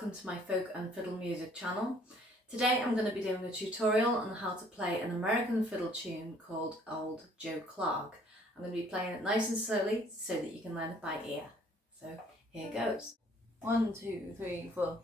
welcome to my folk and fiddle music channel. Today I'm going to be doing a tutorial on how to play an American fiddle tune called Old Joe Clark. I'm going to be playing it nice and slowly so that you can learn it by ear. So here goes. 1, 2, 3, 4.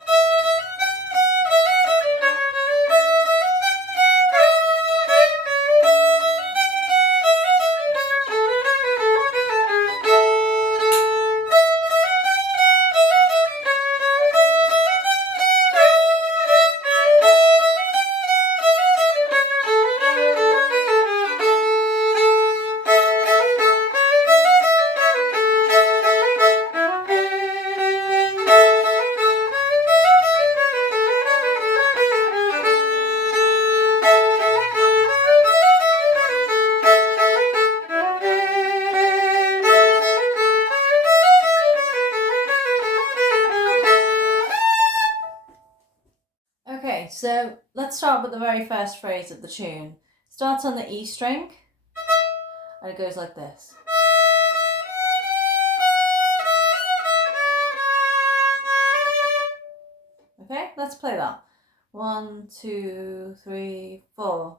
Okay, so let's start with the very first phrase of the tune. Starts on the E string and it goes like this. Okay, let's play that. 1, 2, 3, 4.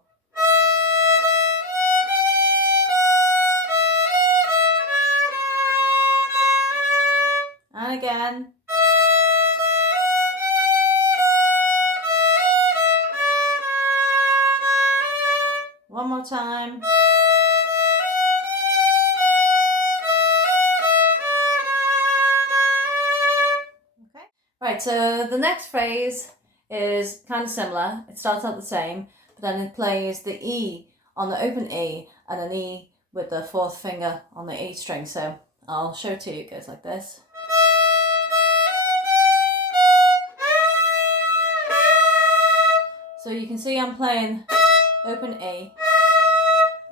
And again. One more time. Okay. Right, so the next phrase is kind of similar. It starts out the same, but then it plays the E on the open E and an E with the fourth finger on the E string. So I'll show it to you. It goes like this. So you can see I'm playing open E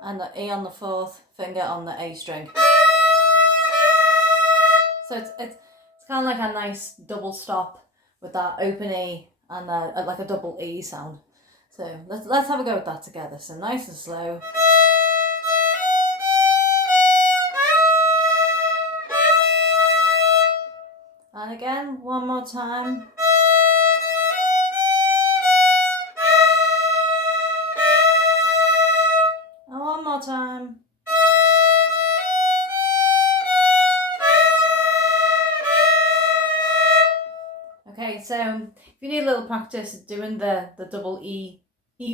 and the E on the fourth finger on the A string. So it's kind of like a nice double stop with that open E and like a double E sound. So let's have a go with that together. So nice and slow. And again, one more time. And one more time. Okay, so if you need a little practice doing the double E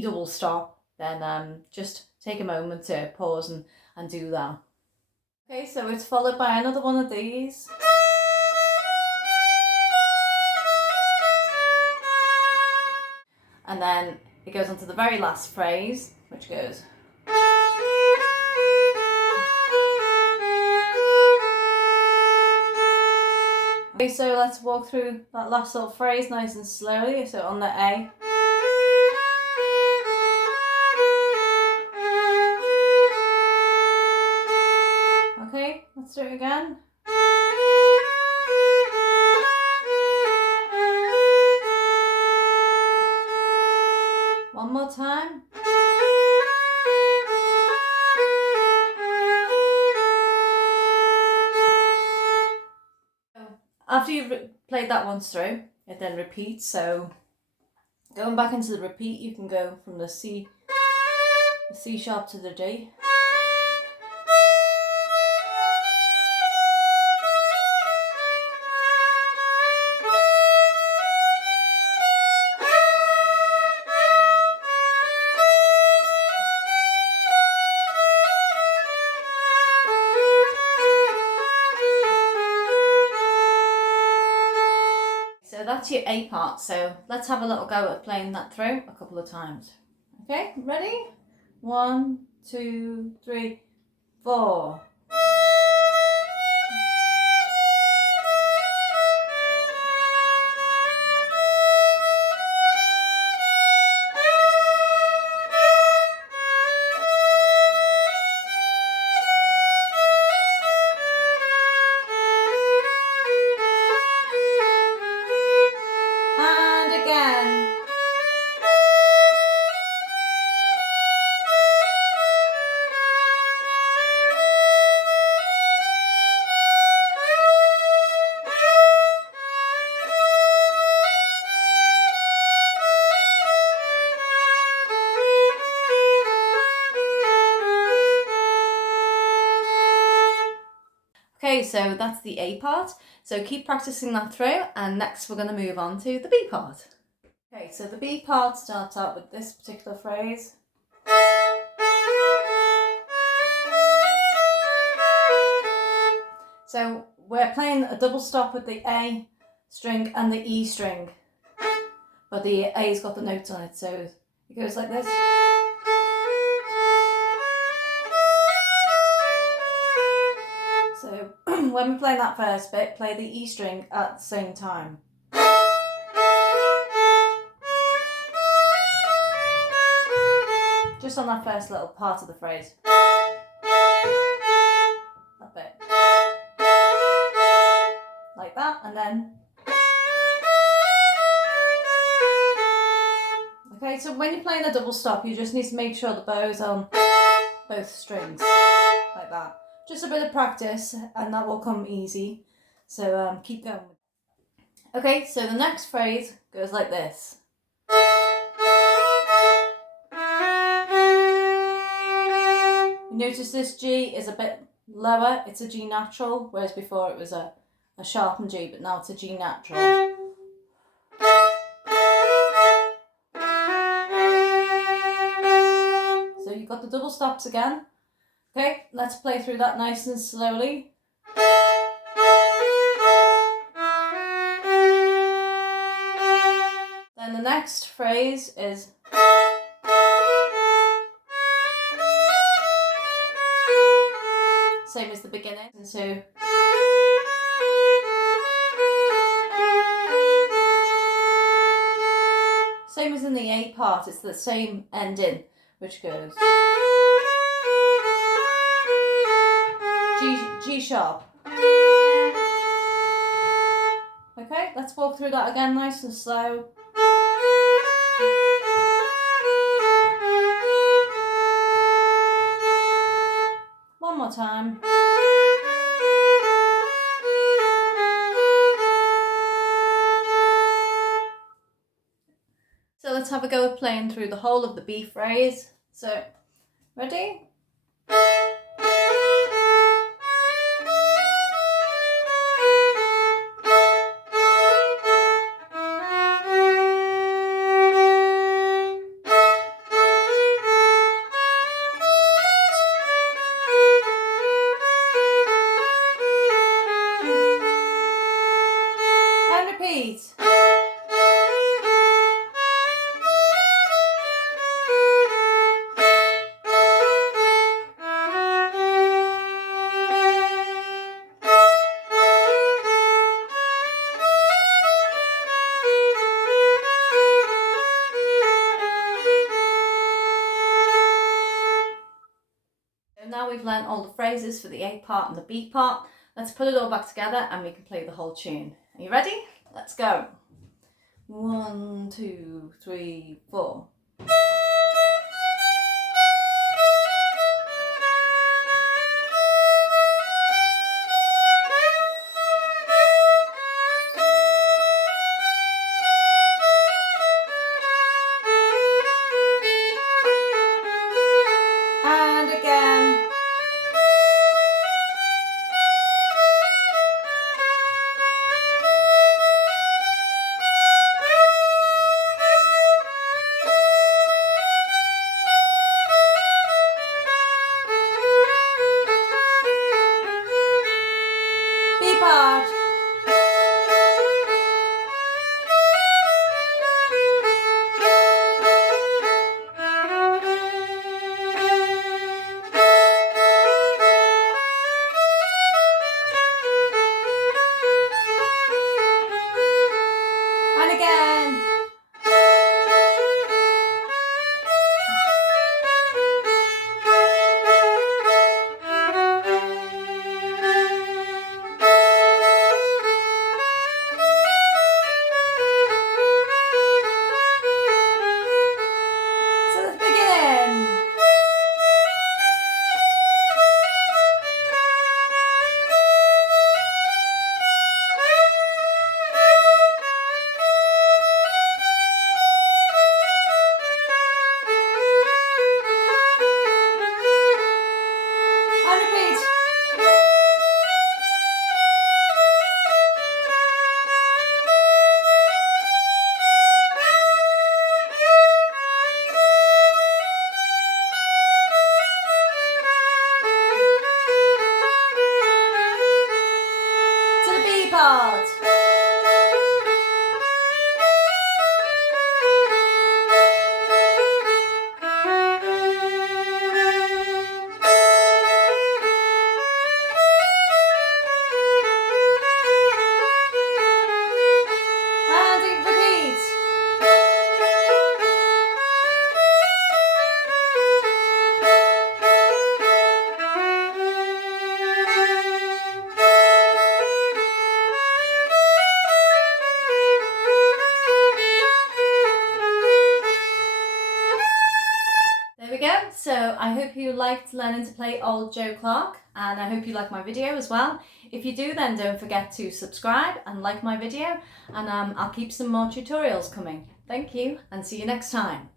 double stop, then just take a moment to pause and do that. Okay, so it's followed by another one of these. And then it goes on to the very last phrase, which goes. Okay, so let's walk through that last little phrase nice and slowly. So on the A. Okay, let's do it again. One more time. After you've played that once through, it then repeats. So going back into the repeat, you can go from the C sharp to the D. So that's your A part, so let's have a little go at playing that through a couple of times. Okay, ready? 1, 2, 3, 4. And again. Okay, so that's the A part. So keep practicing that through, and next we're going to move on to the B part. Okay, so the B part starts out with this particular phrase. So we're playing a double stop with the A string and the E string, but the A's got the notes on it, so it goes like this. So when we play that first bit, play the E string at the same time. Just on that first little part of the phrase. That bit. Like that, and then. Okay, so when you're playing a double stop, you just need to make sure the bow's on both strings. Like that. Just a bit of practice, and that will come easy. So keep going. Okay, so the next phrase goes like this. You notice this G is a bit lower, it's a G natural, whereas before it was a sharpened G, but now it's a G natural. So you've got the double stops again. Okay, let's play through that nice and slowly. Then the next phrase is same as the beginning, and so same as in the A part, it's the same ending, which goes G sharp. Okay, let's walk through that again nice and slow. One more time. So let's have a go at playing through the whole of the B phrase. So, ready? And repeat. Now we've learnt all the phrases for the A part and the B part. Let's put it all back together and we can play the whole tune. Are you ready? Let's go. 1, 2, 3, 4. And again. B part. And again. So let's begin. go. So I hope you liked learning to play Old Joe Clark, and I hope you like my video as well. If you do, then don't forget to subscribe and like my video, and I'll keep some more tutorials coming. Thank you, and see you next time.